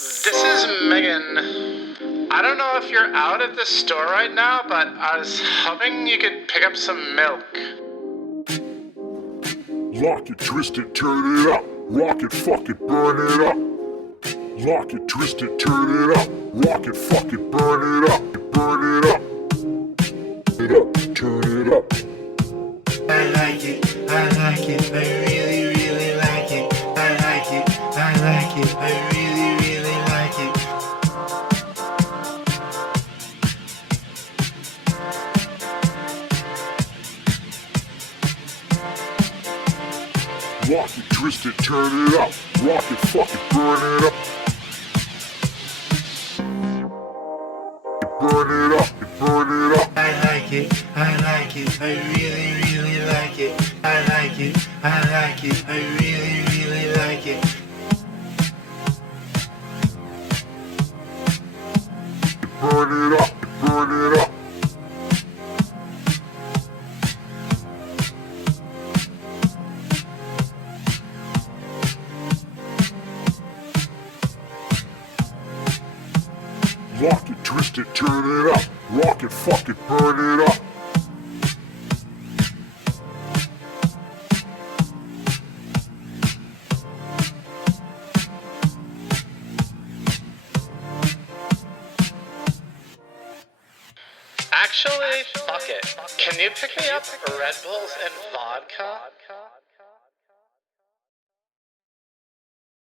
This is Megan. I don't know if you're out at the store right now, but I was hoping you could pick up some milk. Lock it, twist it, turn it up. Rock it, fuck it, burn it up. Lock it, twist it, turn it up. Rock it, fuck it, burn it up. Burn it up. Turn it up. I like it, I really like it. I like it, I really like it. Rock it, twist it, turn it up. Rock it, fuck it, burn it up. Burn it up, burn it up. I like it, I really like it. I like it, I really like it. Burn it up, burn it up. Rock it, twist it, turn it up. Rock it, fuck it, burn it up. Actually, fuck it. Can you pick me up Red Bulls and vodka?